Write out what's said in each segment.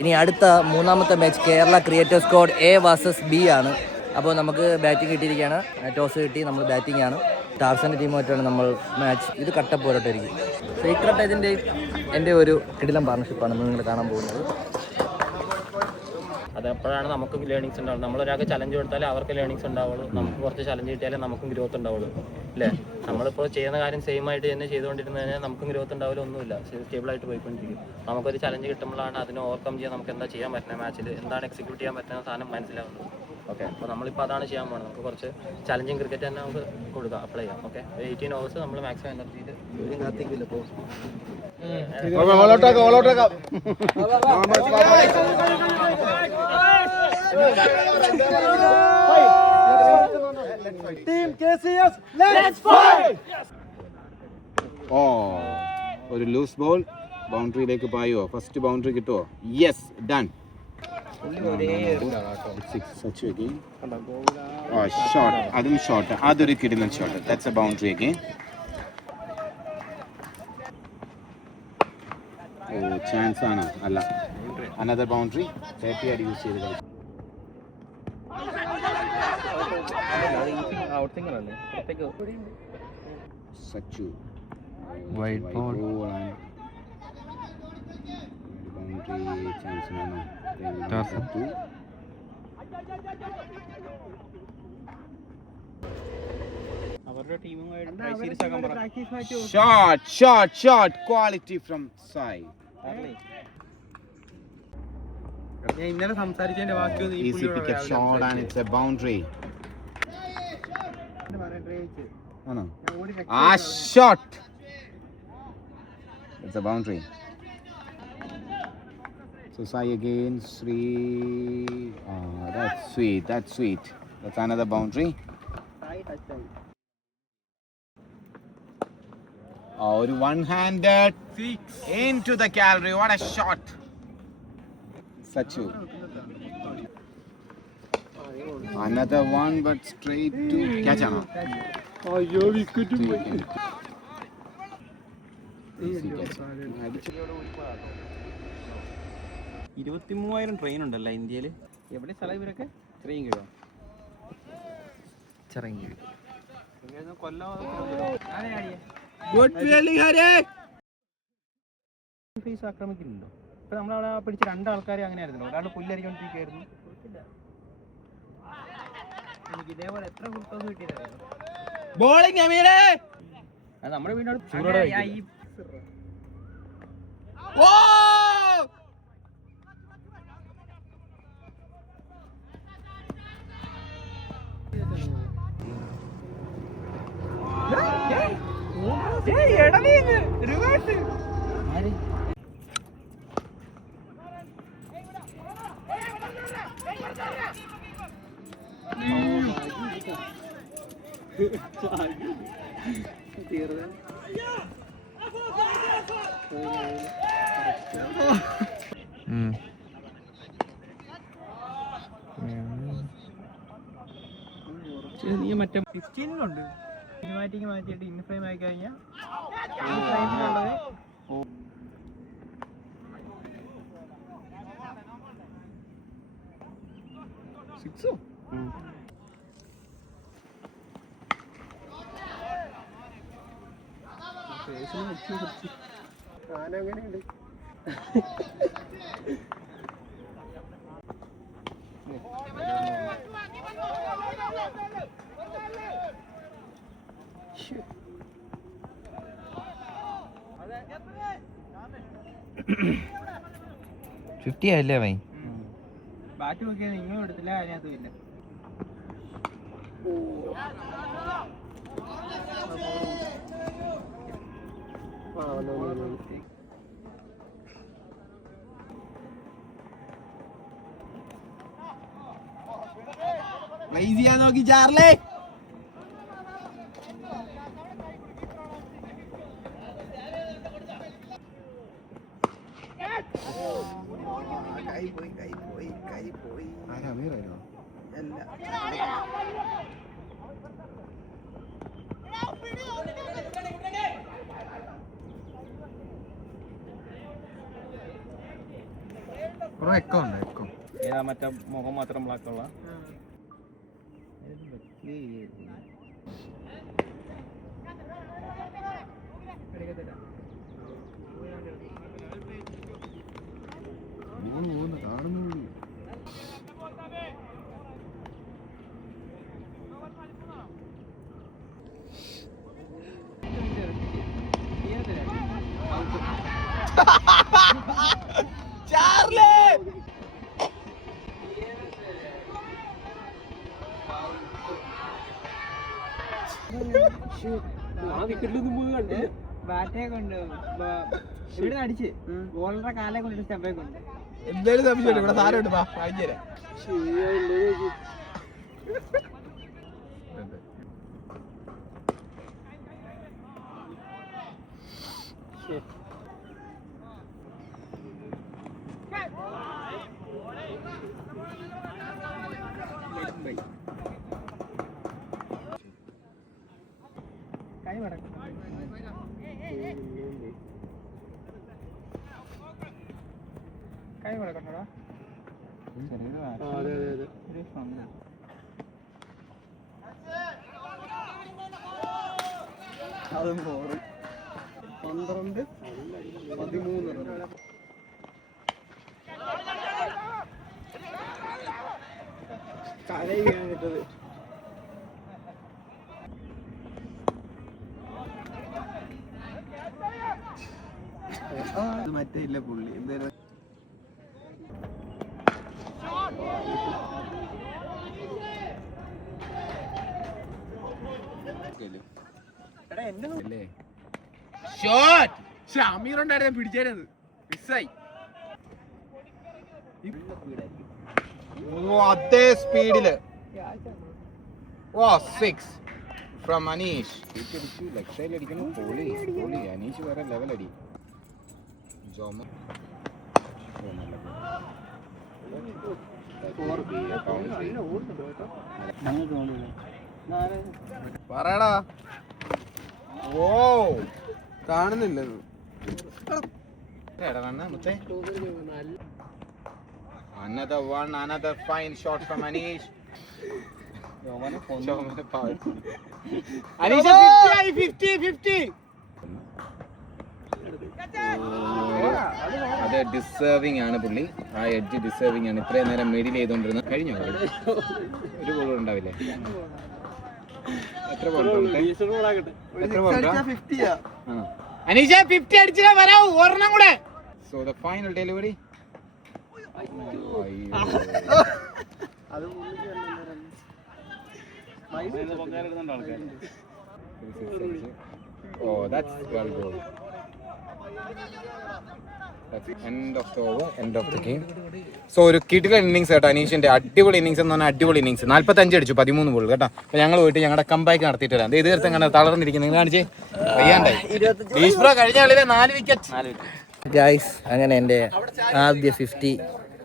ഇനി അടുത്ത മൂന്നാമത്തെ match Kerala creative squad A vs B ആണ്. അപ്പോൾ നമുക്ക് ബാറ്റിംഗ് കിട്ടിയിരിക്കുകയാണ്. ടോസ് കിട്ടി, നമ്മൾ ബാറ്റിംഗ് ആണ്. ടാർസൻ്റെ ടീമുമായിട്ടാണ് നമ്മൾ മാച്ച്. ഇത് കട്ടപ്പോരാട്ടായിരിക്കും. സീക്രട്ട് ഏജൻ്റ് എൻ്റെ ഒരു കിടിലം പാർട്ണർഷിപ്പാണ് നിങ്ങൾ കാണാൻ പോകുന്നത്. അതെപ്പോഴാണ് നമുക്ക് ലേണിങ്സ് ഉണ്ടാവുള്ളൂ. നമ്മളൊരാൾക്ക് ചലഞ്ച് കൊടുത്താലേ അവർക്ക് ലേണിങ്സ് ഉണ്ടാവുള്ളൂ. നമുക്ക് കുറച്ച് ചലഞ്ച് കിട്ടിയാലേ നമുക്കും ഗ്രോത്ത് ഉണ്ടാവുള്ളൂ അല്ലേ? നമ്മളിപ്പോൾ ചെയ്യുന്ന കാര്യം സെയിം ആയിട്ട് തന്നെ ചെയ്തുകൊണ്ടിരുന്നു കഴിഞ്ഞാൽ നമുക്കും ഗ്രോത്ത് ഉണ്ടാവില്ല, ഒന്നുമില്ല. സ്റ്റേബിളായിട്ട് പോയിക്കൊണ്ടിരിക്കും. നമുക്കൊരു ചലഞ്ച് കിട്ടുമ്പോഴാണ് അതിനെ ഓവർകം ചെയ്യാൻ നമുക്ക് എന്താ ചെയ്യാൻ പറ്റുന്ന മാച്ചിൽ എന്താണ് എക്സിക്യൂട്ട് ചെയ്യാൻ പറ്റുന്ന സാധനം മനസ്സിലാവുന്നത്. ഓക്കെ, അപ്പോൾ നമ്മളിപ്പോൾ അതാണ് ചെയ്യാൻ പോകുന്നത്. നമുക്ക് കുറച്ച് ചലഞ്ചിങ് ക്രിക്കറ്റ് തന്നെ നമുക്ക് കൊടുക്കാം, അപ്ലൈ ചെയ്യാം. ഓക്കെ, 18 ഓവേഴ്സ് നമ്മൾ മാക്സിമം എനർജിയിൽ Team KCS, let's fight! ഒരു ലൂസ് ബോൾ ബൗണ്ടറിയിലേക്ക് പായോ? ഫസ്റ്റ് ബൗണ്ടറി കിട്ടുമോ? Yes, done. ഷോട്ട്, അതും ഷോട്ട്, അതൊരു കിടിലൻ shot. That's a boundary again. Chance ആണ്, അല്ല, അനദർ ബൗണ്ടറി. ഹാപ്പി ആയിട്ട് യൂസ് ചെയ്ത് കളിച്ചു. Sachu wide ball boundary chance ആണ്. Shot, quality from Sai. Easy picket shot and it's a boundary. Shot. It's a boundary. So Sai again, Sri. That's sweet. That's another boundary. Or one-handed into the gallery. What a shot! Sachu. Another one, but straight to catch. Oh, yo, we could do it. Easy catch. 23,000 train ഉണ്ടല്ലോ ഇന്ത്യയിൽ. എവിടെ സ്ഥലം ഇവരൊക്കെ? ചെറിയങ്കിഴോ? കൊല്ലം. Fees ആക്രമിക്കുന്നുണ്ടോ? ഇപ്പൊ നമ്മളവിടെ പിടിച്ച 2 ആൾക്കാരെ അങ്ങനെ ആയിരുന്നു. ഒരാൾ പുല്ലരിക്കൊണ്ടിരിക്കുകയായിരുന്നു. എനിക്ക് ഇതേപോലെ എത്ര ഫുൾട്ടോസ് കിട്ടിയതായിരുന്നു. ബോളിംഗ് അമീരേ, നമ്മുടെ വീടിനോട് മറ്റേ 15-ലുണ്ട്. സിനിമാറ്റിക് മാറ്റിയിട്ട് ഇൻ ഫ്രെയിം ആയി കഴിഞ്ഞാൽ സിക്സോ? ഞാനങ്ങനെയുണ്ട്. ഫിഫ്റ്റി ആയില്ലേ ഭൈ? ബാറ്റ് നോക്കിയാൽ നിങ്ങളും എടുത്തില്ല, അതിനകത്തും ഇല്ല. നോക്കി ചാർലേ. എക്കോ ഉണ്ട് എക്കോ. ഏതാ മറ്റേ മുഖം മാത്രം ബ്ലാക്കുള്ള കാണുന്നു. ബാറ്റേ കൊണ്ട് ഇവിടെ അടിച്ച് ബോളറുടെ കാലെ കൊണ്ട് സ്റ്റെപ്പേ കൊണ്ട് എന്തായാലും സംശയമില്ല, ഇവിടെ സാധനം ഉണ്ട്, വാങ്ങിച്ചു തരാം. കൈ മടക്കും കൈ മടക്കണ്ടോടാ. അതും 12, 13 കരയി കഴിഞ്ഞിട്ടത്. മറ്റേ ഇല്ല പുള്ളി എന്തായാലും അമീർ ഉണ്ടായിരുന്നു, പിടിച്ചാലത് മിസ്സായി. അതേ സ്പീഡില്. ഓ 6 ഫ്രം അനീഷ്. ലെഗ് സൈഡിൽ അടിക്കുന്നു. പൊളി പൊളി. അനീഷ് വേറെ ലെവലടി. ജോമ പറയടാ. ഓ കാണുന്നില്ല. Another one, another fine shot from Anish. Anish 50. അത് ഡിസേർവിംഗ് ആണ് പുള്ളി. ആ എഡ്ജ് ഡിസേർവിംഗ് ആണ്. ഇത്രയും നേരം മെഡിൽ ചെയ്തോണ്ടിരുന്ന കഴിഞ്ഞോ? ഒരു ബോൾ ഉണ്ടാവില്ലേ? എത്ര ബോൾ? അനീഷ 50 അടിച്ചാ വരാവൂ ഒരെണ്ണം കൂടെ. So the final delivery. Oh, that's well good. That's end of the over, end of the game. So ഒരു കിടിലൻ ഇന്നിങ്സ് കേട്ടോ അനീഷിന്റെ. അടിപൊളി ഇന്നിങ്സ് എന്ന് പറഞ്ഞാൽ അടിപൊളി ഇന്നിങ്സ്. 45 അടിച്ചു, 13 ബോൾ കേട്ടോ. അപ്പോൾ ഞങ്ങൾ പോയിട്ട് ഞങ്ങളുടെ കംബാക്ക് നടത്തിയിട്ട് വരാം. ഇത് തീർത്തും കണ്ട തളർന്നിരിക്കുന്നത് നിങ്ങൾ കാണിച്ചേ. വയ്യാണ്ടായി. ഈശ്വര കഴിഞ്ഞ കളിയിലെ 4 വിക്കറ്റ്. ഗായ്സ്, അങ്ങനെ എൻ്റെ ആദ്യ 50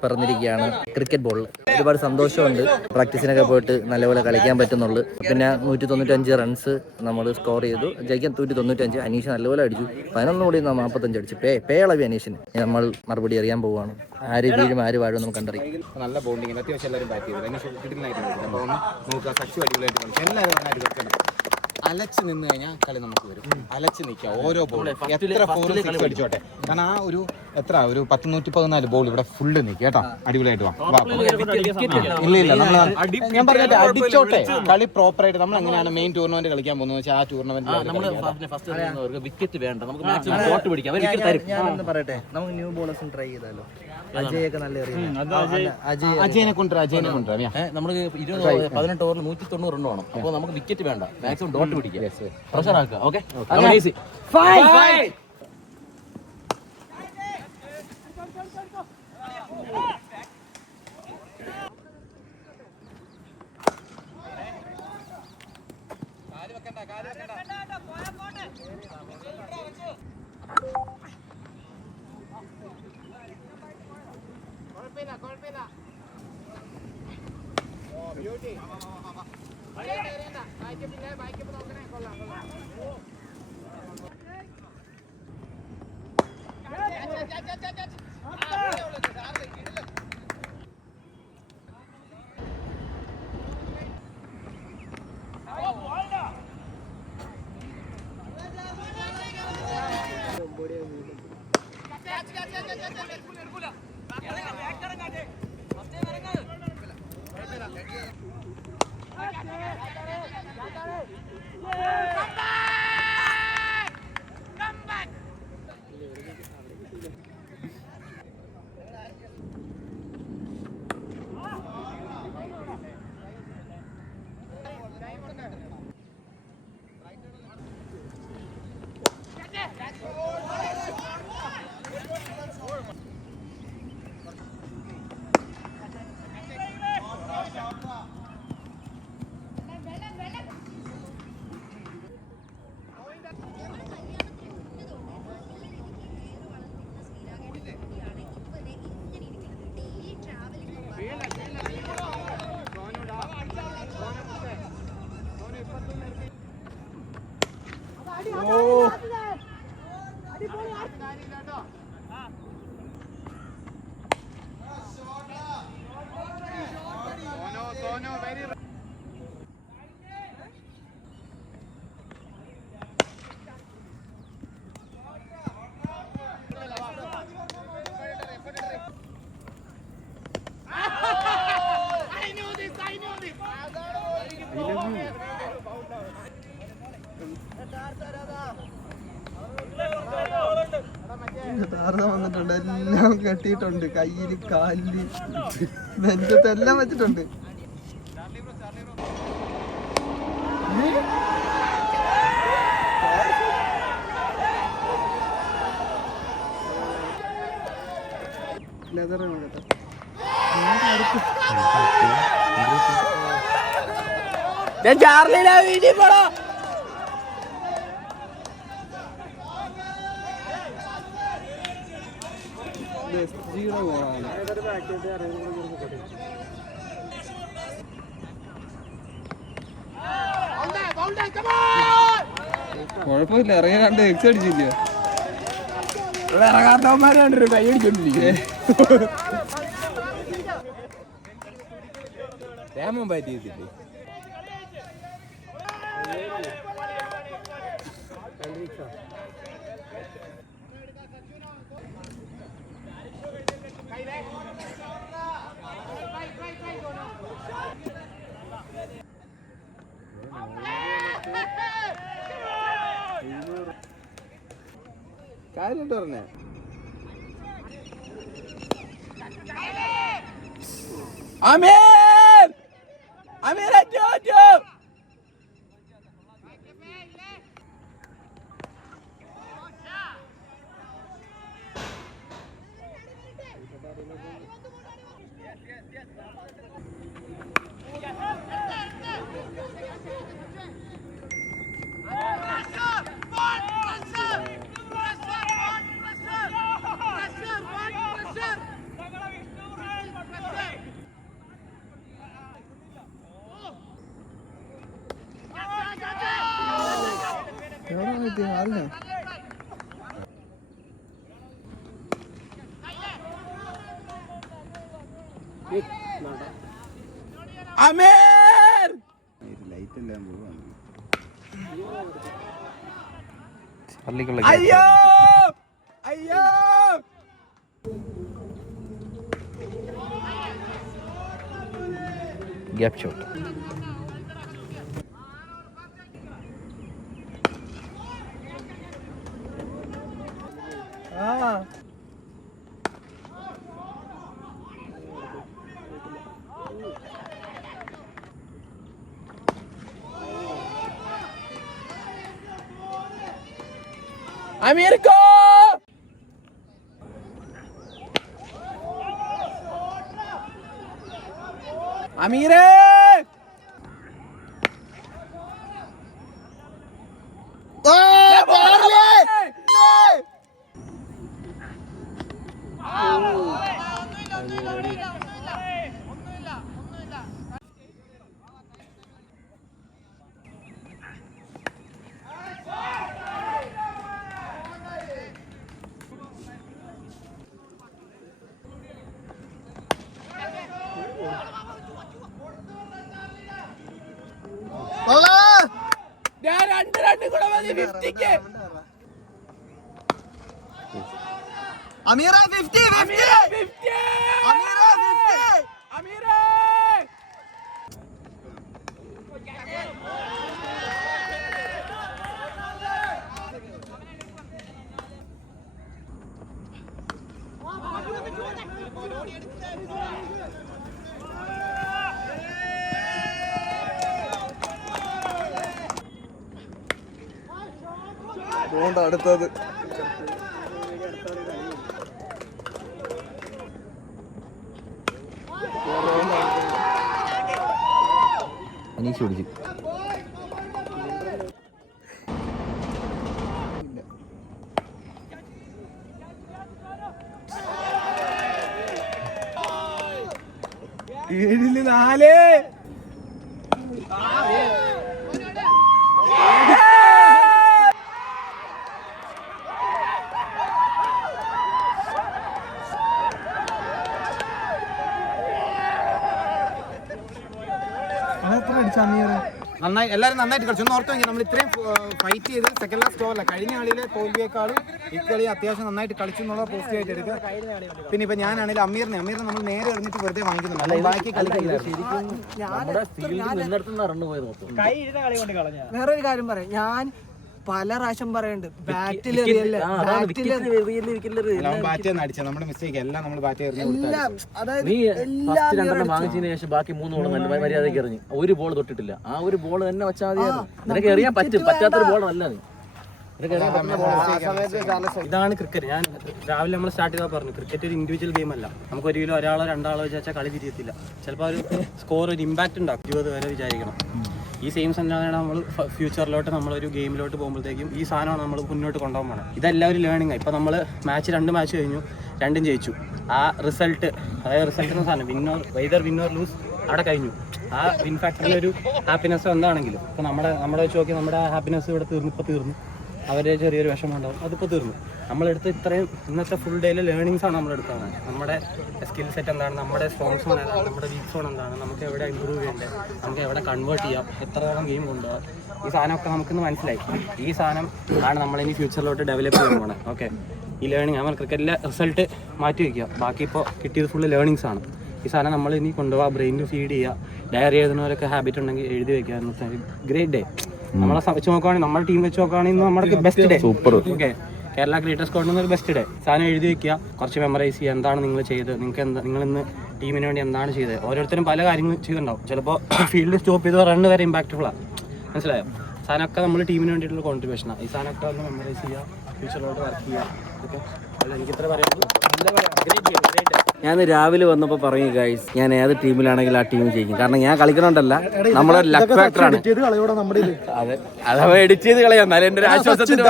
പറന്നിരിക്കുകയാണ് ക്രിക്കറ്റ് ബോളിൽ. ഒരുപാട് സന്തോഷമുണ്ട്. പ്രാക്ടീസിനൊക്കെ പോയിട്ട് നല്ലപോലെ കളിക്കാൻ പറ്റുന്നുള്ളൂ. പിന്നെ 195 റൺസ് നമ്മൾ സ്കോർ ചെയ്തു. ജയിക്കാൻ 195. അനീഷ് നല്ലപോലെ അടിച്ചു. 11 കൂടി 45 അടിച്ചു. പേളവി അനീഷിന്. നമ്മൾ മറുപടി അറിയാൻ പോവുകയാണ്. ആര് വീഴും ആര് വാഴും നമുക്ക് കണ്ടറിയാം. നല്ല ബോണ്ടിങ്. അത്യാവശ്യം എല്ലാവരും ബാറ്റ് ചെയ്തു. അനീഷ് കിടിലനായിട്ട് കളിക്കും. അപ്പോൾ ഒന്ന് നോക്കുക, സച്ചു അടിപൊളിയായിട്ട് കളിക്കും. എല്ലാവരും നന്നായിട്ട് കളിക്കണം. അലച്ച് നിന്ന് കഴിഞ്ഞാൽ കളി നമുക്ക് വരും. അലച്ച് നിൽക്കുക ഓരോ ബോൾ. എത്ര 4 6 അടിച്ചോട്ടെ. കാരണം ആ ഒരു എത്ര ഒരു 114 ബോൾ ഇവിടെ ഫുള്ള് നിൽക്കുക കേട്ടോ. അടിപൊളിയായിട്ട് വാ. ഇല്ല നമ്മൾ ഞാൻ പറഞ്ഞിട്ട് അടിച്ചോട്ടെ. കളി പ്രോപ്പറായിട്ട് നമ്മൾ എങ്ങനെയാണ് മെയിൻ ടൂർണമെന്റ് കളിക്കാൻ പോകുന്നത് വെച്ചാൽ ആ ടൂർണമെന്റ് വിക്കറ്റ് വേണ്ട, നമുക്ക് മാക്സിമം ഷോട്ട് പിടിക്കാം. ഞാനൊന്ന് പറയട്ടെ, നമുക്ക് ന്യൂ ബോളേഴ്സും ട്രൈ ചെയ്താലോ. അജയൊക്കെ നല്ല അജയനെ കൊണ്ടുവരാം. നമ്മൾ 18 ഓവറിൽ 190 റൺ വേണം. അപ്പോൾ നമുക്ക് വിക്കറ്റ് വേണ്ട, മാക്സിമം ഡോട്ട് പിടിക്കാം. പ്രഷർ ആക്കുക. ഓക്കെ. താർന്ന വന്നിട്ടുണ്ട്, എല്ലാം കെട്ടിയിട്ടുണ്ട്, കയ്യില് കാലില് നെഞ്ചത്ത് എല്ലാം വെച്ചിട്ടുണ്ട്. ലെതറാണ് കേട്ടോ. ചാർലിയിലാ വീട്ടിൽ പോടാ. കുഴപ്പമില്ല, ഇറങ്ങി 2 എക്സ് അടിച്ചില്ല. ഇറങ്ങാത്തവന്മാരെ കണ്ടിട്ട് കൈ അടിച്ചോണ്ടിരിക്കേ. രാമൻ ബാറ്റ് ചെയ്തില്ലേ? കാര്യമായിട്ട് പറഞ്ഞേ. അമീർ അമീർ അറ്റോ അമീർ ലൈറ്റ് എല്ലാം പോവാണ്. അയ്യോ അയ്യോ ഗ്യാപ് ഷോട്ട്. അമീർ ഗോ. അമീരേ അമീറ 50 അടുത്തത് അനീഷ് പിടിച്ചു. ഏഴില് 4. അതെത്ര അടിച്ച അമീർ? നന്നായി എല്ലാവരും നന്നായിട്ട് കളിച്ചു. ഒന്ന് ഓർത്ത് നോക്കി, നമ്മൾ ഇത്രയും ഫൈറ്റ് ചെയ്ത് സെക്കൻഡ് ലാസ്റ്റ് ഓവറില്ല കഴിഞ്ഞ കളിയിലെ തോൽവിയേക്കാളും ഇക്കളി അത്യാവശ്യം നന്നായിട്ട് കളിച്ചു എന്നുള്ള പോസിറ്റീവായിട്ട് എടുക്കുക. പിന്നെ ഇപ്പൊ ഞാനാണെങ്കിൽ അമീറിനെ നമ്മൾ നേരെ എറിഞ്ഞിട്ട് വെറുതെ വാങ്ങിക്കുന്നുണ്ട്. ബാക്കി കളിക്കില്ല. വേറൊരു കാര്യം പറയാം, ഞാൻ പല പ്രാവശ്യം പറയുന്നുണ്ട് ബാറ്റിൽ അടിച്ചത് നമ്മുടെ മിസ്റ്റേക്ക് എല്ലാം നമ്മൾ ബാറ്റ് നീ ഫസ്റ്റ് 2 വാങ്ങിച്ചതിന് ശേഷം ബാക്കി 3 ബോൾ നല്ല മര്യാദയ്ക്ക് എറിഞ്ഞു. ഒരു ബോൾ തൊട്ടിട്ടില്ല. ആ ഒരു ബോൾ തന്നെ വെച്ചാൽ മതിയായിരുന്നു. നിനക്ക് എറിയാൻ പറ്റും. പറ്റാത്തൊരു ബോളല്ല നീ. ഇതാണ് ക്രിക്കറ്റ്. ഞാൻ രാവിലെ നമ്മൾ സ്റ്റാർട്ട് ചെയ്താൽ പറഞ്ഞു, ക്രിക്കറ്റ് ഒരു ഇൻഡിവിജ്വൽ ഗെയിം അല്ല. നമുക്ക് ഒരു കിലോ ഒരാളോ രണ്ടാളോ വിചാരിച്ചാൽ കളി തിരിയത്തില്ല. ചിലപ്പോൾ ഒരു സ്കോർ ഒരു ഇമ്പാക്റ്റ് ഉണ്ടാക്കും. 20 വരെ വിചാരിക്കണം. ഈ സെയിം സാധനമാണ് നമ്മൾ ഫ്യൂച്ചറിലോട്ട് നമ്മളൊരു ഗെയിമിലോട്ട് പോകുമ്പോഴത്തേക്കും ഈ സാധനമാണ് നമ്മൾ മുന്നോട്ട് കൊണ്ടുപോകാൻ പോകണം. ഇതെല്ലാവരും ലേണിംഗ്. ഇപ്പോൾ നമ്മൾ 2 മാച്ച് കഴിഞ്ഞു, 2ഉം ജയിച്ചു. ആ റിസൾട്ട്, അതായത് റിസൾട്ട് എന്ന സാധനം വിൻ ഓർ ലൂസ് അവിടെ കഴിഞ്ഞു. ആ വിൻ ഫാക്ടറിലൊരു ഹാപ്പിനെസ് എന്താണെങ്കിലും ഇപ്പോൾ നമ്മുടെ വെച്ച് നോക്കി നമ്മുടെ ഹാപ്പിനെസ് ഇവിടെ തീർന്നു. അവരുടെ ചെറിയൊരു വിഷമം ഉണ്ടാവും, അതിപ്പോൾ തീർന്നു. നമ്മളെടുത്ത് ഇത്രയും ഇന്നത്തെ ഫുൾ ഡേയിലെ ലേണിങ്സ് ആണ് നമ്മളെടുത്തത്. നമ്മുടെ സ്കിൽ സെറ്റ് എന്താണ്, നമ്മുടെ സ്ട്രോങ് സോൺ ഏതാണ്, നമ്മുടെ വീക്ക് സോൺ എന്താണ്, നമുക്ക് എവിടെ ഇമ്പ്രൂവ് ചെയ്യേണ്ടത്, നമുക്ക് എവിടെ കൺവേർട്ട് ചെയ്യാം, എത്രത്തോളം ഗെയിം കൊണ്ടുപോകാം, ഈ സാധനമൊക്കെ നമുക്കിന്ന് മനസ്സിലായി. ഈ സാധനം ആണ് നമ്മളിനി ഫ്യൂച്ചറിലോട്ട് ഡെവലപ്പ് ചെയ്യാൻ പോകണം. ഓക്കെ, ഈ ലേണിംഗ് നമ്മൾ ക്രിക്കറ്റിലെ റിസൾട്ട് മാറ്റി വയ്ക്കുക. ബാക്കി ഇപ്പോൾ കിട്ടിയത് ഫുള്ള് ലേണിങ്സ് ആണ്. ഈ സാധനം നമ്മൾ ഇനി കൊണ്ടുപോകാം, ബ്രെയിനിൽ ഫീഡ് ചെയ്യുക. ഡയറി എഴുതുന്നവരൊക്കെ ഹാബിറ്റ് ഉണ്ടെങ്കിൽ എഴുതി വയ്ക്കുക. Great day. നമ്മളെ വെച്ച് നോക്കുകയാണെങ്കിൽ നമ്മുടെ ടീം വെച്ച് നോക്കുകയാണെങ്കിൽ നമ്മുടെ best day. Super. Okay, Kerala creators സ്ക്വാഡിൽ ഒരു ബെസ്റ്റ് ഡേ. സാധനം എഴുതി വെക്കുക, കുറച്ച് മെമ്മറൈസ് ചെയ്യുക. എന്താണ് നിങ്ങൾ ചെയ്തത്, നിങ്ങൾ ഇന്ന് ടീമിന് വേണ്ടി എന്താണ് ചെയ്തത്. ഓരോരുത്തരും പല കാര്യങ്ങളും ചെയ്തിട്ടുണ്ടാവും. ചിലപ്പോൾ ഫീൽഡ് സ്റ്റോപ്പ് ചെയ്ത് റണ്ണ് വരെ ഇമ്പാക്റ്റ്ഫുള്ളാണ്. മനസ്സിലായോ? സാധനമൊക്കെ നമ്മൾ ടീമിന് വേണ്ടിയിട്ടുള്ള കോൺട്രിബ്യൂഷനാണ്. ഈ സാധനമൊക്കെ ഒന്ന് മെമ്മറൈസ് ചെയ്യുക, ഫ്യൂച്ചറിലോട്ട് വർക്ക് ചെയ്യുക. ഓക്കെ, അല്ല എനിക്കിത്ര പറയുന്നത്. ഞാൻ രാവിലെ വന്നപ്പോൾ പറഞ്ഞു ഗൈസ്, ഞാൻ ഏത് ടീമിലാണെങ്കിലും ആ ടീം ജയിക്കും. കാരണം ഞാൻ കളിക്കണോണ്ടല്ല, നമ്മുടെ ലക്ക് ഫാക്ടറാണ്. അതെ, അതവ എഡിറ്റ് ചെയ്ത് കളയാം. എന്നാലും എന്റെ ഒരു ആശ്വാസത്തിന്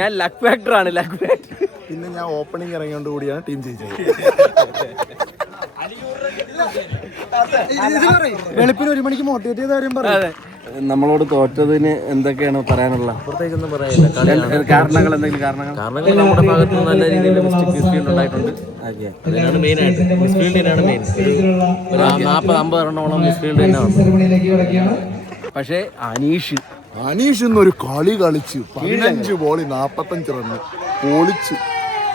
ഞാൻ ലക്ക് ഫാക്ടറാണ്. Luck factor. പിന്നെ ഞാൻ ഓപ്പണിംഗ് ഇറങ്ങിയോണ്ട് കൂടിയാണ് ടീം ജയിച്ചത്. വെളുപ്പിന് 1 മണിക്ക് മോട്ടിവേറ്റ് ചെയ്ത കാര്യം പറയാം. നമ്മളോട് തോറ്റതിന് എന്തൊക്കെയാണ് പറയാനുള്ള? പുറത്തേക്കൊന്നും പറയാനില്ല. കാരണങ്ങൾ എന്തെങ്കിലും കാരണങ്ങൾ നമ്മുടെ ഭാഗത്ത് നിന്ന് നല്ല രീതിയിൽ മിസ്ഫീൽഡ് ഉണ്ടായിട്ടുണ്ട്. അതിനാണ് മെയിനായിട്ട്. മിസ്ഫീൽഡിനാണ് മെയിൻ. 40-50 റണ്ണോളം മിസ്ഫീൽഡ് തന്നെയാണ്. പക്ഷേ അനീഷ് ഇന്നൊരു കളി കളിച്ച് 15 ബോളിൽ 45 റണ്ണ് പൊളിച്ച്.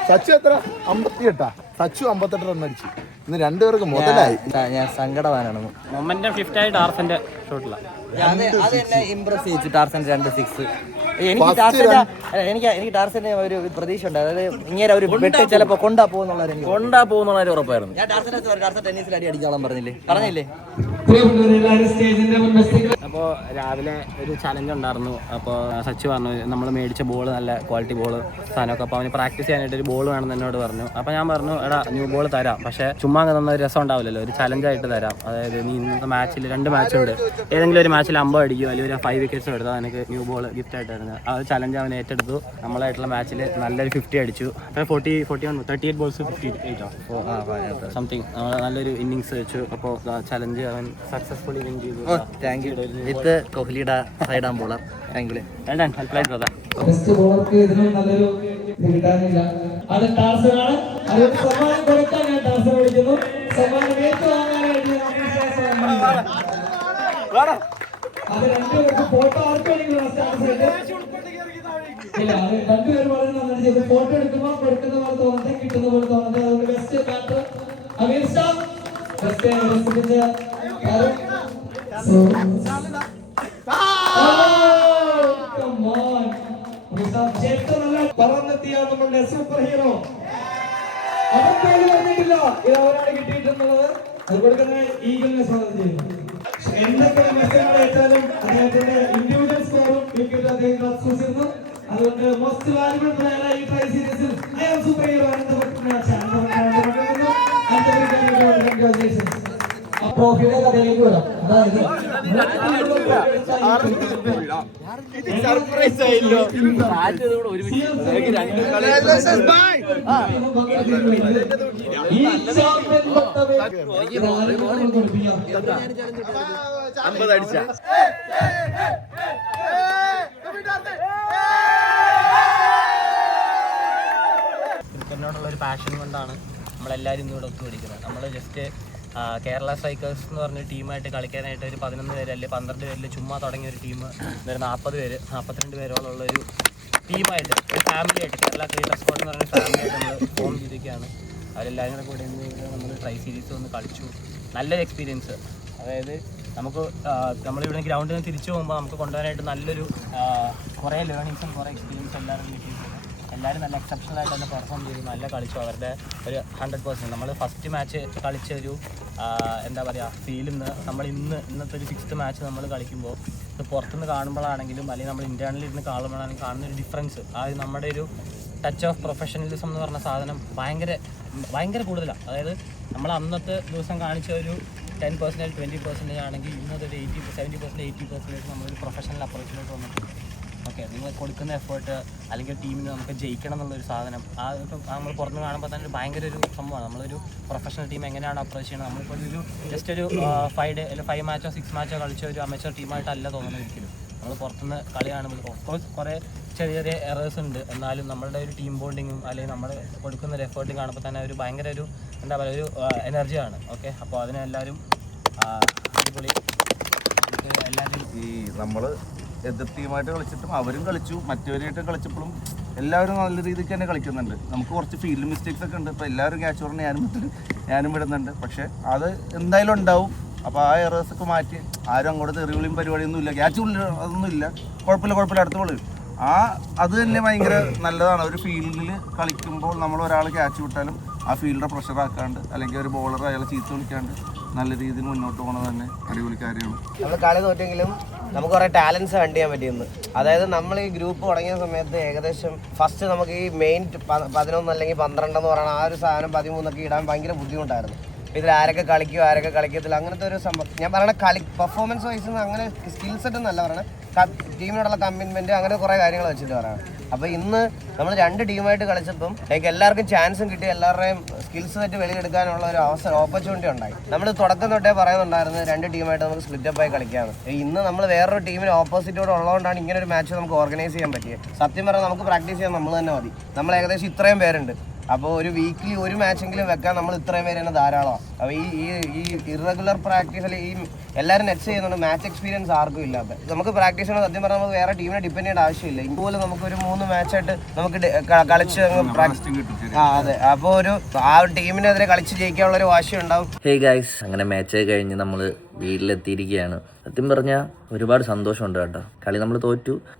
സച്ചു എത്ര? 58. സച്ചു 58 റൺ അടിച്ചു. ഇന്ന് 2 പേർക്ക് മുതലായി. ഞാൻ സങ്കടവാനാണ്. മൊമെന്റം 5th ആയിട്ട് ടാർസന്റെ ഷോട്ടിലാണ്. അത് എന്നെ ഇംപ്രസ് ചെയ്യിച്ചു. ടാർസൻ 2 6. എനിക്ക് ടാർസന്റെ ഒരു പ്രതീക്ഷ ഉണ്ട്. അതായത് ഇങ്ങനെ ഒരു വെട്ട് ചിലപ്പോ കൊണ്ടാ പോകുന്നുള്ള ഉറപ്പായിരുന്നു. ഞാൻ ടാർസൻ ടെന്നീസിൽ അടിച്ചോളാൻ പറഞ്ഞില്ലേ. അപ്പോൾ രാവിലെ ഒരു ചലഞ്ച് ഉണ്ടായിരുന്നു. അപ്പോൾ സച്ചു പറഞ്ഞു നമ്മൾ മേടിച്ച ബോൾ നല്ല ക്വാളിറ്റി ബോൾ സാധനമൊക്കെ. അപ്പോൾ അവന് പ്രാക്ടീസ് ചെയ്യാനായിട്ട് ഒരു ബോൾ വേണമെന്ന് എന്നോട് പറഞ്ഞു. അപ്പോൾ ഞാൻ പറഞ്ഞു, എടാ ന്യൂ ബോൾ തരാം, പക്ഷേ ചുമ്മാ തന്ന ഒരു രസം ഉണ്ടാവില്ലല്ലോ, ഒരു ചലഞ്ചായിട്ട് തരാം. അതായത് നീ ഇന്നത്തെ മാച്ചിൽ 2 മാച്ചുണ്ട്, ഏതെങ്കിലും ഒരു മാച്ചിൽ 50 അടിക്കുക അല്ലെങ്കിൽ ഒരു 5 വിക്കറ്റ്സ് എടുത്താൽ എനിക്ക് ന്യൂ ബോൾ ഗിഫ്റ്റ് ആയിട്ട് തരുന്നത്. ആ ഒരു ചലഞ്ച് അവൻ ഏറ്റെടുത്തു. നമ്മളായിട്ടുള്ള മാച്ചിൽ നല്ലൊരു 50 അടിച്ചു. 38 ബോൾസ് 58 സംതിങ്. നമ്മൾ നല്ലൊരു ഇന്നിങ്സ് വെച്ചു. അപ്പോൾ ചലഞ്ച് അവൻ സക്സസ്ഫുള്ളി വിൻ ചെയ്തു. Thank you. വിത്ത് കോഹ്ലിയുടെ side arm bowler. Thank you. Help അതാ. ബെസ്റ്റ് ബോളർക്ക് ഇതിനും നല്ലൊരു ഇത് കിട്ടാനില്ല. അത് ടാർസനാണ്. അത് സമ്മാനം കൊടുക്കാൻ ഞാൻ ടാർസൻ സമ്മാനം ഏറ്റുവാങ്ങാനായിട്ട് അത് രണ്ടുപേർക്ക് ഫോട്ടോ ആർക്കാണെങ്കിലും സ്റ്റാറ്റസ് ആയിട്ട് ഇല്ല, അത് രണ്ടുപേരും വളരെ നന്നായിട്ട് ചെയ്തു. ഫോട്ടോ എടുക്കുമ്പോൾ കൊടുക്കുന്ന പോലെ തോന്നട്ടെ, കിട്ടുന്ന പോലെ തോന്നട്ടെ. അതുകൊണ്ട് ബെസ്റ്റ് ബാറ്റർ അമീർ ഷാ, ബെസ്റ്റ് പറന്നെത്തിയ നമ്മളുടെ സൂപ്പർ ഹീറോ അവൻ പേര് പറഞ്ഞിട്ടില്ല. ഇത് അവരാണ് കിട്ടിയിട്ടുള്ളത്. അത് കൊടുക്കുന്ന ഈഗിളിനെ സ്വാഗതം ചെയ്യുന്നു. എന്തൊക്കെ മെസ്സേജുകൾ അയച്ചാലും അദ്ദേഹത്തിന്റെ ഇൻഡിവിജ്വൽ സ്കോറും അദ്ദേഹം സൂക്ഷിക്കുന്നു. അതുകൊണ്ട് മോസ്റ്റ് വാല്യുബിൾ പ്ലെയർ ആയി ട്രൈ സീരീസിൽ ഐ ആം സൂപ്പർ ഹീറോ ട്രോഫിയുടെ കഥയിലേക്ക് വരാം. അതായത് ക്രിക്കറ്റിനോടുള്ള ഒരു പാഷൻ കൊണ്ടാണ് നമ്മളെല്ലാവരും ഇന്നിവിടെ ഒത്തുപിടിക്കുന്നത്. നമ്മൾ ജസ്റ്റ് കേരള സ്ട്രൈക്കേഴ്സ് എന്ന് പറഞ്ഞ ടീമായിട്ട് കളിക്കാനായിട്ട് ഒരു 11 പേര് അല്ലെങ്കിൽ 12 പേരിൽ ചുമ്മാ തുടങ്ങിയ ഒരു ടീം ഒരു 40 പേര് 42 പേരോളമുള്ള ഒരു ടീമായിട്ട് ഒരു ഫാമിലിയായിട്ട് കേരള ക്രിക്കറ്റ് സ്ക്വാഡ് എന്ന് പറഞ്ഞ ഫാമിലിയായിട്ട് നമ്മൾ ഫോം ചെയ്തിരിക്കുകയാണ്. അവരെല്ലാവരും കൂടെ ഇന്ന് നമ്മൾ ട്രൈ സീരീസ് ഒന്ന് കളിച്ചു. നല്ലൊരു എക്സ്പീരിയൻസ്. അതായത് നമുക്ക് നമ്മളിവിടെ ഗ്രൗണ്ടിൽ നിന്ന് തിരിച്ചു പോകുമ്പോൾ നമുക്ക് കൊണ്ടുപോകാനായിട്ട് നല്ലൊരു കുറേ ലേണിങ്സും കുറേ എക്സ്പീരിയൻസും എല്ലാവരും കിട്ടിയിട്ടുണ്ട്. എല്ലാവരും നല്ല എക്സെപ്ഷണലായിട്ട് തന്നെ പെർഫോം ചെയ്തു, നല്ല കളിച്ചു. അവരുടെ ഒരു 100%. നമ്മൾ ഫസ്റ്റ് മാച്ച് കളിച്ച ഒരു എന്താ പറയുക ഫീലിന്ന് നമ്മൾ ഇന്നത്തെ ഒരു 6th മാച്ച് നമ്മൾ കളിക്കുമ്പോൾ ഇത് പുറത്തുനിന്ന് കാണുമ്പോഴാണെങ്കിലും അല്ലെങ്കിൽ നമ്മൾ ഇൻറ്റേർണലി ഇരുന്ന് കാണുമ്പോഴാണെങ്കിലും കാണുന്ന ഒരു ഡിഫറൻസ്, ആ നമ്മുടെ ഒരു ടച്ച് ഓഫ് പ്രൊഫഷണലിസം എന്ന് പറഞ്ഞ സാധനം ഭയങ്കര കൂടുതലാണ്. അതായത് നമ്മൾ അന്നത്തെ ദിവസം കാണിച്ച ഒരു 10% 20% ആണെങ്കിൽ ഇന്നതൊരു 70% 80% നമ്മളൊരു പ്രൊഫഷണൽ അപ്രോച്ചിലോട്ട് വന്നിട്ടുണ്ട്. ഓക്കെ, നിങ്ങൾ കൊടുക്കുന്ന എഫേർട്ട് അല്ലെങ്കിൽ ടീമിന് നമുക്ക് ജയിക്കണം എന്നുള്ളൊരു സാധനം നമ്മൾ പുറത്ത് കാണുമ്പോൾ തന്നെ ഭയങ്കര ഒരു സംഭവമാണ്. നമ്മളൊരു പ്രൊഫഷണൽ ടീം എങ്ങനെയാണ് അപ്രോച്ച് ചെയ്യുന്നത്. നമ്മളിപ്പോൾ ഒരു ജസ്റ്റ് ഒരു 5 മാച്ചോ 6 മാച്ചോ കളിച്ച ഒരു അമേച്ചർ ടീമായിട്ടല്ല തോന്നുന്നത് ഒരിക്കലും. നമ്മൾ പുറത്തുനിന്ന് കളി കാണുമ്പോൾ ഓഫ്കോഴ്സ് കുറേ ചെറിയ എറേഴ്സ് ഉണ്ട്, എന്നാലും നമ്മളുടെ ഒരു ടീം ബോണ്ടിങ്ങും അല്ലെങ്കിൽ നമ്മൾ കൊടുക്കുന്ന ഒരു എഫേർട്ടും കാണുമ്പോൾ തന്നെ ഒരു ഭയങ്കര ഒരു എന്താ പറയുക ഒരു എനർജിയാണ്. ഓക്കെ, അപ്പോൾ അതിനെല്ലാവരും അടിപൊളി. എല്ലാവരും ഈ നമ്മൾ എതിർ ടീമായിട്ട് കളിച്ചിട്ടും അവരും കളിച്ചു, മറ്റവരായിട്ട് കളിച്ചപ്പോഴും എല്ലാവരും നല്ല രീതിക്ക് തന്നെ കളിക്കുന്നുണ്ട്. നമുക്ക് കുറച്ച് ഫീൽഡ് മിസ്റ്റേക്സ് ഒക്കെ ഉണ്ട്. ഇപ്പോൾ എല്ലാവരും ക്യാച്ച് പറഞ്ഞ് ഞാനും വിടുന്നുണ്ട്. പക്ഷേ അത് എന്തായാലും ഉണ്ടാവും. അപ്പോൾ ആ എറേഴ്സൊക്കെ മാറ്റി ആരും അങ്ങോട്ട് തെറിവിളിയും പരിപാടിയൊന്നും ഇല്ല, ക്യാച്ച് അതൊന്നും ഇല്ല, കുഴപ്പമില്ല അടുത്ത ബോൾ അത് തന്നെ ഭയങ്കര നല്ലതാണ്. ഒരു ഫീൽഡിൽ കളിക്കുമ്പോൾ നമ്മൾ ഒരാൾ ക്യാച്ച് വിട്ടാലും ആ ഫീൽഡറെ പ്രഷറാക്കാണ്ട് അല്ലെങ്കിൽ ഒരു ബോളർ അയാളെ ചീത്ത വിളിക്കാണ്ട് നല്ല രീതിയിൽ മുന്നോട്ട് പോകുന്നത് തന്നെ അടിപൊളി കാര്യമാണ്. നമ്മൾ കളി തോറ്റെങ്കിലും നമുക്ക് കുറേ ടാലൻസ് കണ്ട് ചെയ്യാൻ പറ്റിയെന്ന്. അതായത് നമ്മൾ ഈ ഗ്രൂപ്പ് തുടങ്ങിയ സമയത്ത് ഏകദേശം ഫസ്റ്റ് നമുക്ക് ഈ മെയിൻ 11 അല്ലെങ്കിൽ 12 എന്ന് പറയുന്ന ആ ഒരു സാധനം 13 ഇടാൻ ഭയങ്കര ബുദ്ധിമുട്ടായിരുന്നു. ഇതിൽ ആരൊക്കെ കളിക്കും ആരൊക്കെ കളിക്കത്തില്ല അങ്ങനത്തെ ഒരു സംഭവം. ഞാൻ പറയണ പെർഫോമൻസ് വൈസ് അങ്ങനെ സ്കിൽ സെറ്റ് എന്നല്ല പറയണത്, ടീമിനോടുള്ള കമ്മിറ്റ്മെൻറ്റ് അങ്ങനെ കുറേ കാര്യങ്ങൾ വെച്ചിട്ട് പറയണം. അപ്പോൾ ഇന്ന് നമ്മൾ 2 ടീമായിട്ട് കളിച്ചപ്പം എല്ലാവർക്കും ചാൻസും കിട്ടി, എല്ലാവരുടെയും സ്കിൽസ് സെറ്റ് വെളിയെടുക്കാനുള്ള ഒരു ഓപ്പർച്യൂണിറ്റി ഉണ്ടായി. നമ്മൾ തുടക്കം തൊട്ടേ പറയുന്നുണ്ടായിരുന്നു 2 ടീമായിട്ട് നമുക്ക് സ്പ്ലിറ്റപ്പായി കളിക്കാമെന്ന്. ഇന്ന് നമ്മൾ വേറൊരു ടീമിന് ഓപ്പോസിറ്റോട് ഉള്ളതുകൊണ്ടാണ് ഇങ്ങനെ ഒരു മാച്ച് നമുക്ക് ഓർഗനൈസ് ചെയ്യാൻ പറ്റിയത്. സത്യം പറഞ്ഞാൽ നമുക്ക് പ്രാക്ടീസ് ചെയ്യാൻ നമ്മൾ തന്നെ മതി. നമ്മൾ ഏകദേശം ഇത്രയും പേരുണ്ട്. അപ്പോൾ ഒരു വീക്കിലി ഒരു മാച്ചെങ്കിലും വെക്കാൻ നമ്മൾ ഇത്രയും പേര് തന്നെ ധാരാളമാണ്. അപ്പോൾ ഈ ഇറഗുലർ പ്രാക്ടീസ് അല്ലെങ്കിൽ ഈ എല്ലാവരും നെറ്റ് ചെയ്യുന്നുണ്ട്, മാച്ച് എക്സ്പീരിയൻസ് ആർക്കും ഇല്ലാത്ത നമുക്ക് പ്രാക്ടീസ് ചെയ്യണം. സത്യം പറഞ്ഞാൽ നമുക്ക് വേറെ ടീമിനെ ഡിപ്പെൻഡ് ചെയ്യേണ്ട ആവശ്യമില്ല. ഇതുപോലെ നമുക്കൊരു 3 മാച്ചായിട്ട് നമുക്ക് കളിച്ച് അതെ, അപ്പോൾ ആ ടീമിനെതിരെ കളിച്ച് ജയിക്കാനുള്ള ഒരു വാശി ഉണ്ടാവും. ഹേയ് ഗൈസ്, അങ്ങനെ മാച്ച് കഴിഞ്ഞ് നമ്മൾ വീട്ടിലെത്തിയിരിക്കുകയാണ്. സത്യം പറഞ്ഞാൽ ഒരുപാട് സന്തോഷമുണ്ട് കേട്ടോ. കളി നമ്മൾ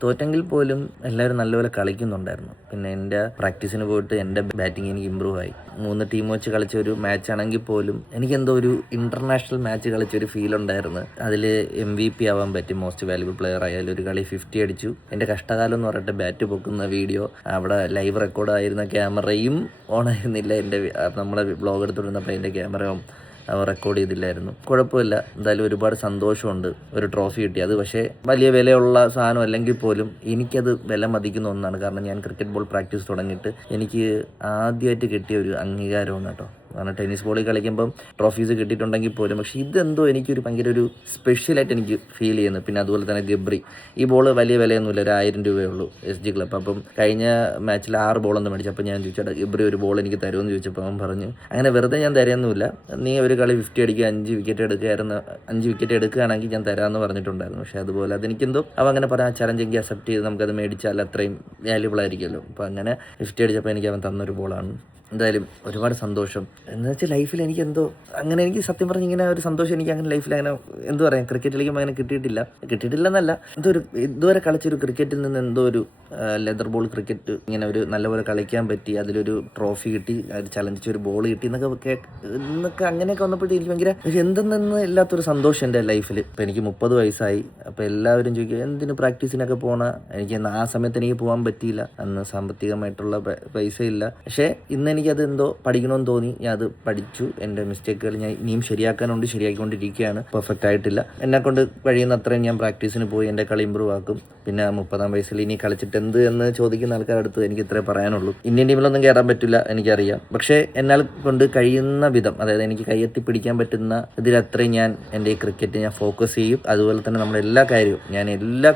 തോറ്റെങ്കിൽ പോലും എല്ലാവരും നല്ലപോലെ കളിക്കുന്നുണ്ടായിരുന്നു. പിന്നെ എൻ്റെ പ്രാക്ടീസിന് പോയിട്ട് എൻ്റെ ബാറ്റിംഗ് എനിക്ക് ഇമ്പ്രൂവ് ആയി. 3 ടീം വെച്ച് കളിച്ച ഒരു മാച്ച് ആണെങ്കിൽ പോലും എനിക്കെന്തോ ഒരു ഇൻ്റർനാഷണൽ മാച്ച് കളിച്ചൊരു ഫീൽ ഉണ്ടായിരുന്നു. അതിൽ MVP ആവാൻ പറ്റി, മോസ്റ്റ് വാല്യുബിൾ പ്ലെയർ ആയാലും ഒരു കളി 50 അടിച്ചു. എൻ്റെ കഷ്ടകാലം എന്ന് പറഞ്ഞിട്ട് ബാറ്റ് പൊക്കുന്ന വീഡിയോ അവിടെ ലൈവ് റെക്കോർഡ് ആയിരുന്ന ക്യാമറയും ഓൺ ആയിരുന്നില്ല. എൻ്റെ നമ്മളെ വ്ളോഗ് എടുത്തുകൊണ്ടിരുന്നപ്പോൾ എൻ്റെ ക്യാമറ റെക്കോർഡ് ചെയ്തില്ലായിരുന്നു. കുഴപ്പമില്ല, എന്തായാലും ഒരുപാട് സന്തോഷമുണ്ട്. ഒരു ട്രോഫി കിട്ടി. അത് പക്ഷേ വലിയ വിലയുള്ള സാധനം അല്ലെങ്കിൽ പോലും എനിക്കത് വില മതിക്കുന്ന ഒന്നാണ്. കാരണം ഞാൻ ക്രിക്കറ്റ് ബോൾ പ്രാക്ടീസ് തുടങ്ങിയിട്ട് എനിക്ക് ആദ്യമായിട്ട് കിട്ടിയ ഒരു അംഗീകാരമാണ് കേട്ടോ. കാരണം ടെന്നീസ് ബോളിൽ കളിക്കുമ്പം ട്രോഫീസ് കിട്ടിയിട്ടുണ്ടെങ്കിൽ പോലും, പക്ഷേ ഇതെന്തോ എനിക്കൊരു ഭയങ്കര ഒരു സ്പെഷ്യലായിട്ട് എനിക്ക് ഫീൽ ചെയ്യുന്നു. പിന്നെ അതുപോലെ തന്നെ ഗബ്രി, ഈ ബോൾ വലിയ വിലയൊന്നുമില്ല, ഒരു 1000 രൂപയേ ഉള്ളൂ SG ക്ലബ്. അപ്പം കഴിഞ്ഞ മാച്ചിൽ 6 ബോളൊന്നും മേടിച്ചു. അപ്പോൾ ഞാൻ ചോദിച്ചാൽ ഗബ്രി ഒരു ബോൾ എനിക്ക് തരുമെന്ന് ചോദിച്ചപ്പോൾ അവൻ പറഞ്ഞു അങ്ങനെ വെറുതെ ഞാൻ തരുന്നില്ല, നീ ഒരു കളി 50 അടിക്കുക 5 വിക്കറ്റ് എടുക്കുകയായിരുന്നു, 5 വിക്കറ്റ് എടുക്കുകയാണെങ്കിൽ ഞാൻ തരാമെന്ന് പറഞ്ഞിട്ടുണ്ടായിരുന്നു. പക്ഷേ അതുപോലെ അതെനിക്കെന്തോ അവ അങ്ങനെ പറയാൻ ചലഞ്ചെങ്കിൽ അക്സെപ്റ്റ് ചെയ്ത് നമുക്കത് മേടിച്ചാൽ അത്രയും വാല്യുബിൾ ആയിരിക്കുമല്ലോ. അപ്പോൾ അങ്ങനെ 50 അടിച്ചപ്പോൾ എനിക്ക് അവൻ തന്നൊരു ബോളാണ്. എന്തായാലും ഒരുപാട് സന്തോഷം. എന്ന് വെച്ചാൽ ലൈഫിൽ എനിക്ക് എന്തോ അങ്ങനെ, എനിക്ക് സത്യം പറഞ്ഞ് ഇങ്ങനെ ഒരു സന്തോഷം എനിക്ക് അങ്ങനെ ലൈഫിൽ അങ്ങനെ എന്താ പറയുക, ക്രിക്കറ്റ് കളിക്കുമ്പോൾ അങ്ങനെ കിട്ടിയിട്ടില്ലെന്നല്ല, എന്തോ ഒരു ഇതുവരെ കളിച്ചൊരു ക്രിക്കറ്റിൽ നിന്ന് എന്തോ ഒരു ലെതർ ബോൾ ക്രിക്കറ്റ് ഇങ്ങനെ ഒരു നല്ലപോലെ കളിക്കാൻ പറ്റി, അതിലൊരു ട്രോഫി കിട്ടി, അത് ചലഞ്ചിച്ച് ഒരു ബോൾ കിട്ടി എന്നൊക്കെ അങ്ങനെയൊക്കെ വന്നപ്പോഴത്തേക്ക് എനിക്ക് ഭയങ്കര എന്തെന്ന് ഇല്ലാത്തൊരു സന്തോഷം എൻ്റെ ലൈഫിൽ. ഇപ്പോൾ എനിക്ക് 30 വയസ്സായി. അപ്പോൾ എല്ലാവരും ചോദിക്കും എന്തിനു പ്രാക്ടീസിനൊക്കെ പോകണ, എനിക്ക് ആ സമയത്ത് എനിക്ക് പോകാൻ പറ്റിയില്ല, അന്ന് സാമ്പത്തികമായിട്ടുള്ള പൈസ ഇല്ല. പക്ഷേ ഇന്ന് എനിക്കത് എന്തോ പഠിക്കണമെന്ന് തോന്നി, ഞാൻ അത് പഠിച്ചു. എൻ്റെ മിസ്റ്റേക്കുകൾ ഞാൻ ഇനിയും ശരിയാക്കാനുണ്ട്, ശരിയാക്കിക്കൊണ്ടിരിക്കുകയാണ്. പെർഫെക്റ്റ് ആയിട്ടില്ല, എന്നെക്കൊണ്ട് കഴിയുന്ന അത്രയും ഞാൻ പ്രാക്ടീസിന് പോയി എൻ്റെ കളി ഇമ്പ്രൂവ് ആക്കും. പിന്നെ 30-ാം വയസ്സിൽ ഇനി കളിച്ചിട്ട് എന്ത് എന്ന് ചോദിക്കുന്ന ആൾക്കാരുടെ അടുത്ത് എനിക്ക് ഇത്രേ പറയാനുള്ളൂ. ഇന്ത്യൻ ടീമിലൊന്നും കയറാൻ പറ്റില്ല എനിക്കറിയാം, പക്ഷേ എന്നാൽ കൊണ്ട് കഴിയുന്ന വിധം, അതായത് എനിക്ക് കയ്യെത്തി പിടിക്കാൻ പറ്റുന്ന ഇതിലത്രയും ഞാൻ എൻ്റെ ഈ ക്രിക്കറ്റ് ഞാൻ ഫോക്കസ് ചെയ്യും. അതുപോലെ തന്നെ നമ്മുടെ എല്ലാ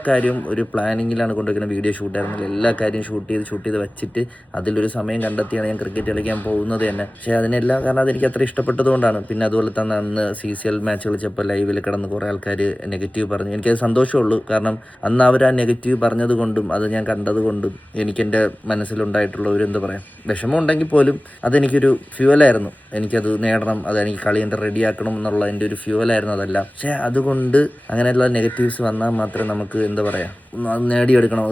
കാര്യവും ഒരു പ്ലാനിങ്ങിലാണ് കൊണ്ടുവയ്ക്കുന്ന. വീഡിയോ ഷൂട്ടായിരുന്നില്ല, എല്ലാ കാര്യവും ഷൂട്ട് ചെയ്ത് വെച്ചിട്ട് അതിലൊരു സമയം കണ്ടെത്തിയാണ് ഞാൻ ക്രിക്കറ്റ് കളിക്കാൻ പോകുന്നത് തന്നെ. പക്ഷേ അതിനെല്ലാം കാരണം അതെനിക്ക് അത്ര ഇഷ്ടപ്പെട്ടതുകൊണ്ടാണ്. പിന്നെ അതുപോലെ തന്നെ അന്ന് CCL മാച്ച് കളിച്ചപ്പോൾ ലൈവിൽ കിടന്ന് കുറേ ആൾക്കാർ നെഗറ്റീവ് പറഞ്ഞു. എനിക്കത് സന്തോഷമുള്ളൂ, കാരണം അന്ന് അവർ ആ നെഗറ്റീവ് പറഞ്ഞത് കൊണ്ടും അത് ഞാൻ കണ്ടത് കൊണ്ടും എനിക്കെൻ്റെ മനസ്സിലുണ്ടായിട്ടുള്ള ഒരു എന്താ പറയുക വിഷമം ഉണ്ടെങ്കിൽ പോലും അതെനിക്കൊരു ഫ്യൂവലായിരുന്നു. എനിക്കത് നേടണം, അതെനിക്ക് കളി എൻ്റെ റെഡിയാക്കണം എന്നുള്ള എൻ്റെ ഒരു ഫ്യൂവലായിരുന്നു അതല്ല. പക്ഷേ അതുകൊണ്ട് അങ്ങനെയുള്ള നെഗറ്റീവ്സ് വന്നാൽ മാത്രമേ നമുക്ക് എന്താ പറയുക നേടിയെടുക്കണം,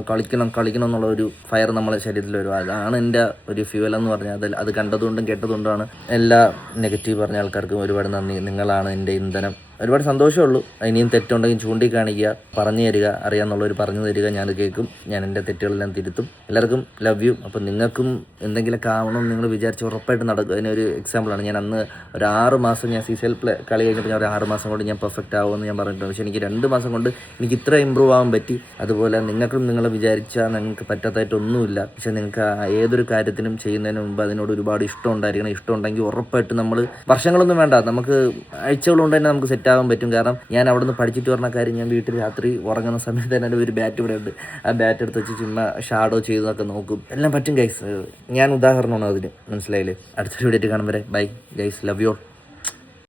കളിക്കണം എന്നുള്ള ഒരു ഫയർ നമ്മളെ ശരീരത്തിൽ വരും. അതാണ് എൻ്റെ ഒരു ഫ്യൂവൽ എന്ന് പറഞ്ഞാൽ. അത് കണ്ടതുകൊണ്ടും കേട്ടതുകൊണ്ടാണ് എല്ലാ നെഗറ്റീവ് പറഞ്ഞ ആൾക്കാർക്കും ഒരുപാട് നന്ദി. നിങ്ങളാണ് എൻ്റെ ഇന്ധനം. ഒരുപാട് സന്തോഷമുള്ളൂ. ഇനിയും തെറ്റുണ്ടെങ്കിൽ ചൂണ്ടിക്കാണിക്കുക, പറഞ്ഞു തരിക, അറിയാമെന്നുള്ളവർ പറഞ്ഞു തരിക, ഞാനത് കേൾക്കും, ഞാൻ എൻ്റെ തെറ്റുകളെല്ലാം തിരുത്തും. എല്ലാവർക്കും ലവ് യു. അപ്പോൾ നിങ്ങൾക്കും എന്തെങ്കിലുമൊക്കെ ആവണം നിങ്ങൾ വിചാരിച്ച് ഉറപ്പായിട്ട് നടക്കും. അതിനൊരു എക്സാമ്പിളാണ്, ഞാൻ അന്ന് ഒരു 6 മാസം ഞാൻ CCL കളി കഴിഞ്ഞപ്പോൾ ഞാൻ ഒരു 6 മാസം കൊണ്ട് ഞാൻ പെർഫെക്റ്റ് ആവുമെന്ന് ഞാൻ പറഞ്ഞിട്ടുണ്ട്. പക്ഷേ എനിക്ക് 2 മാസം കൊണ്ട് എനിക്ക് ഇത്ര ഇമ്പ്രൂവ് ആവാൻ പറ്റി. അതുപോലെ നിങ്ങൾക്കും നിങ്ങൾ വിചാരിച്ചാൽ നിങ്ങൾക്ക് പറ്റാത്തതായിട്ടൊന്നുമില്ല. പക്ഷേ നിങ്ങൾക്ക് ഏതൊരു കാര്യത്തിനും ചെയ്യുന്നതിന് മുമ്പ് അതിനോട് ഒരുപാട് ഇഷ്ടം ഉണ്ടായിരിക്കണം. ഇഷ്ടം ഉണ്ടെങ്കിൽ ഉറപ്പായിട്ട് നമ്മൾ വർഷങ്ങളൊന്നും വേണ്ട, നമുക്ക് ആഴ്ചകളുകൊണ്ട് തന്നെ നമുക്ക് സെറ്റാകാൻ പറ്റും. കാരണം ഞാൻ അവിടെ നിന്ന് പഠിച്ചിട്ട് പറഞ്ഞ കാര്യം, ഞാൻ വീട്ടിൽ രാത്രി ഉറങ്ങുന്ന സമയത്ത് തന്നെ ഒരു ബാറ്റ് ഇവിടെ ഉണ്ട്, ആ ബാറ്റ് എടുത്ത് വെച്ച് ചുമ്മാ ഷാഡോ ചെയ്തൊക്കെ നോക്കും, എല്ലാം പറ്റും ഗൈസ്. ഞാൻ ഉദാഹരണമാണ് അതിന്, മനസ്സിലായില്ലേ? അടുത്തൊരു വീഡിയോ കാണും വരെ bye guys, love you all.